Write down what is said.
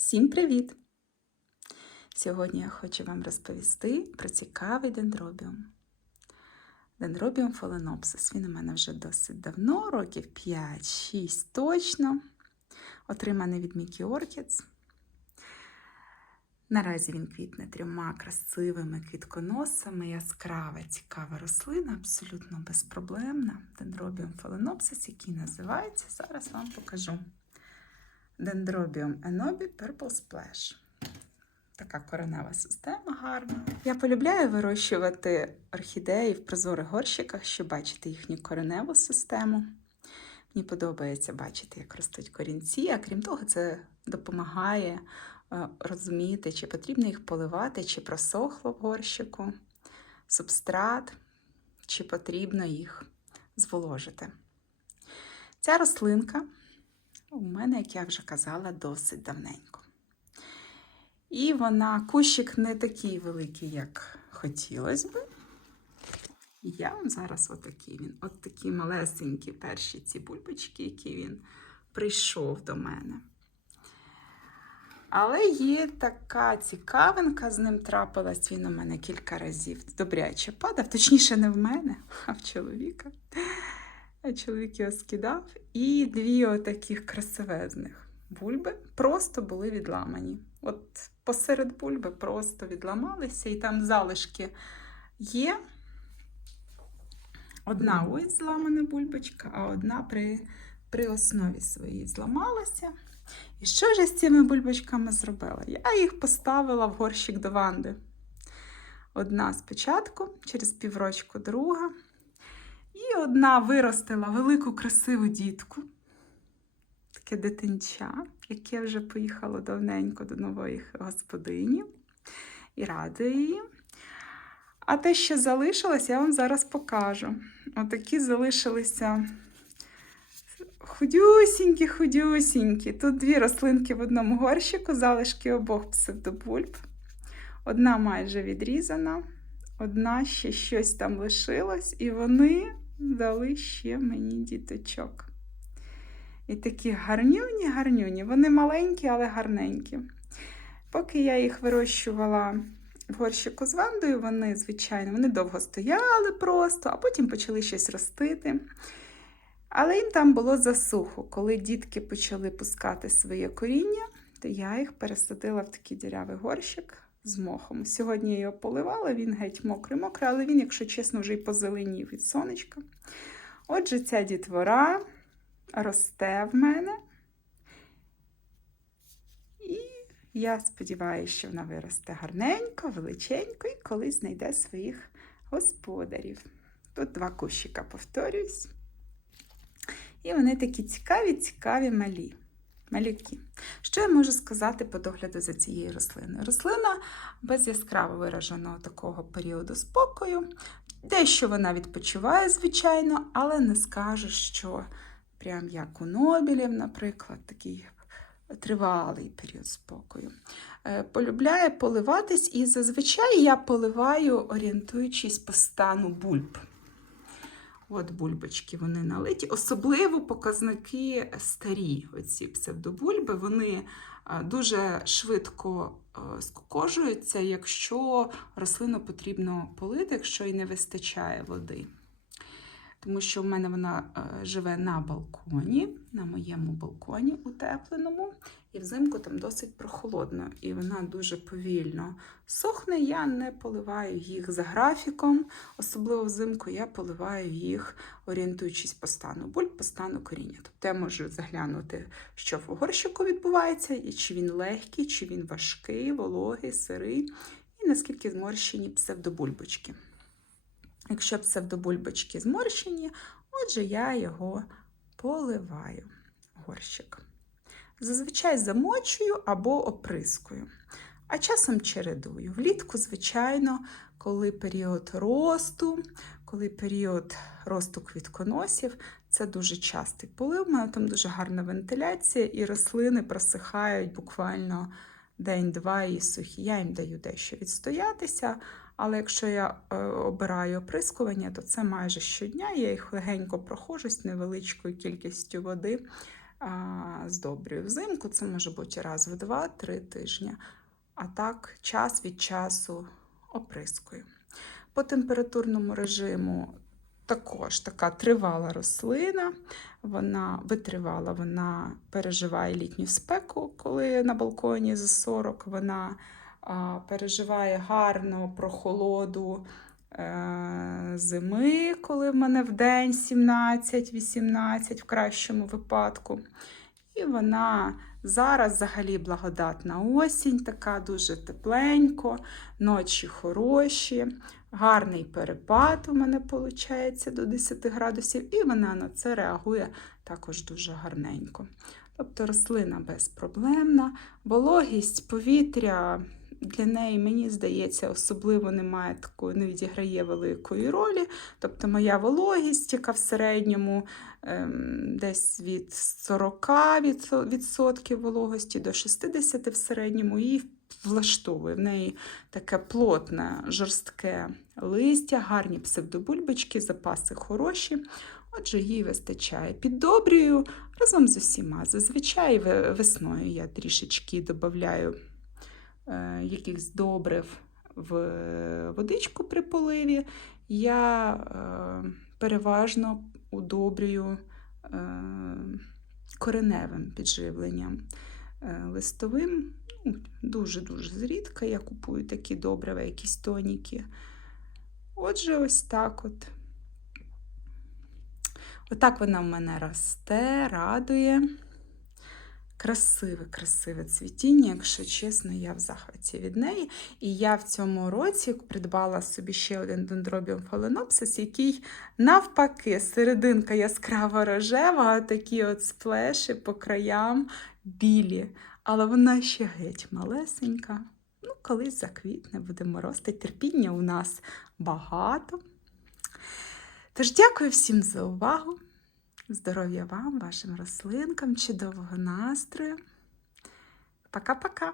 Всім привіт! Сьогодні я хочу вам розповісти про цікавий дендробіум. Дендробіум фаленопсис. Він у мене вже досить давно, років 5-6 точно. Отриманий від Mickey Orchids. Наразі він квітне трьома красивими квітконосами, яскрава, цікава рослина, абсолютно безпроблемна. Дендробіум фаленопсис, який називається, зараз вам покажу. Dendrobium enobi Purple Splash. Така коренева система гарна. Я полюбляю вирощувати орхідеї в прозорих горщиках, щоб бачити їхню кореневу систему. Мені подобається бачити, як ростуть корінці, а крім того, це допомагає е, розуміти, чи потрібно їх поливати, чи просохло в горщику, субстрат, чи потрібно їх зволожити. Ця рослинка у мене, як я вже казала, досить давненько. І вона, кущик не такий великий, як хотілося би. Я вам зараз отакий він. От такі малесенькі перші ці бульбочки, які він прийшов до мене. Але є така цікавинка, з ним трапилась він у мене кілька разів. Добряче падав, точніше, не в мене, а в чоловіка. А чоловік його скидав. І дві отаких красивезних бульби просто були відламані. От посеред бульби просто відламалися, і там залишки є. Одна ось зламана бульбочка, а одна при, при основі своїй зламалася. І що ж я з цими бульбочками зробила? Я їх поставила в горщик до ванди. Одна спочатку, через піврочку друга. І одна виростила велику красиву дітку, таке дитинча, яке вже поїхало давненько до нової господині і радує її. А те, що залишилось, я вам зараз покажу. Отакі залишилися худюсінькі, худюсінькі. Тут дві рослинки в одному горщику, залишки обох псевдобульб. Одна майже відрізана, одна ще щось там лишилось, і вони дали ще мені діточок. І такі гарнюні, гарнюні. Вони маленькі, але гарненькі. Поки я їх вирощувала в горщику з вандою, вони, звичайно, вони довго стояли просто, а потім почали щось ростити. Але їм там було засухо. Коли дітки почали пускати своє коріння, то я їх пересадила в такий дірявий горщик з мохом. Сьогодні я його поливала, він геть мокрий-мокрий, але він, якщо чесно, вже й позеленів від сонечка. Отже, ця дітвора росте в мене. І я сподіваюся, що вона виросте гарненько, величенько і колись знайде своїх господарів. Тут два кущика, повторюсь. І вони такі цікаві-цікаві малі. Малюки. Що я можу сказати по догляду за цією рослиною? Рослина без яскраво вираженого такого періоду спокою. Дещо вона відпочиває, звичайно, але не скажу, що прям як у Нобілів, наприклад, такий тривалий період спокою. Е, полюбляє поливатись, і зазвичай я поливаю, орієнтуючись по стану бульб. От бульбочки вони налиті. Особливо показники старі, оці псевдобульби, вони дуже швидко скукожуються, якщо рослину потрібно полити, якщо й не вистачає води. Тому що в мене вона живе на балконі, на моєму балконі утепленому, і взимку там досить прохолодно, і вона дуже повільно сохне. Я не поливаю їх за графіком, особливо взимку я поливаю їх, орієнтуючись по стану бульб, по стану коріння. Тобто я можу заглянути, що в горщику відбувається, і чи він легкий, чи він важкий, вологий, сирий, і наскільки зморщені псевдобульбочки. Якщо псевдобульбочки зморщені, отже, я його поливаю горщик. Зазвичай замочую або оприскую, а часом чередую. Влітку, звичайно, коли період росту, коли період росту квітконосів, це дуже частий полив. У мене там дуже гарна вентиляція, і рослини просихають буквально день-два і сухі. Я їм даю дещо відстоятися. Але якщо я е, обираю оприскування, то це майже щодня. Я їх легенько проходжусь невеличкою кількістю води а, здобрюю. Взимку це може бути раз в 2-3 тижні. А так, час від часу оприскую. По температурному режиму також така тривала рослина. Вона витривала, вона переживає літню спеку, коли на балконі за 40 вона переживає гарно прохолоду е, зими, коли в мене в день 17-18 в кращому випадку. І вона зараз взагалі благодатна осінь, така дуже тепленько, ночі хороші, гарний перепад у мене виходить до 10 градусів, і вона на це реагує також дуже гарненько. Тобто рослина безпроблемна, вологість повітря для неї, мені здається, особливо немає такої, не відіграє великої ролі. Тобто моя вологість, яка в середньому ем, десь від 40% відсотків вологості до 60% в середньому, її влаштовує. В неї таке плотне, жорстке листя, гарні псевдобульбочки, запаси хороші. Отже, їй вистачає. Піддобрюю разом з усіма. Зазвичай весною я трішечки додаю е, якихось добрив в водичку при поливі. Я е, переважно удобрюю е, кореневим підживленням. Е, листовим дуже-дуже зрідка я купую такі добрива, якісь тоніки. Отже, ось так от. Отак вона в мене росте, радує. Красиве, красиве цвітіння, якщо чесно, я в захваті від неї. І я в цьому році придбала собі ще один дендробіум фаленопсис, який навпаки, серединка яскраво рожева, а такі от сплеші по краям білі. Але вона ще геть малесенька. Ну, колись заквітне, будемо рости. Терпіння у нас багато. Тож дякую всім за увагу. Здоров'я вам, вашим рослинкам, чудового настрою. Пока-пока!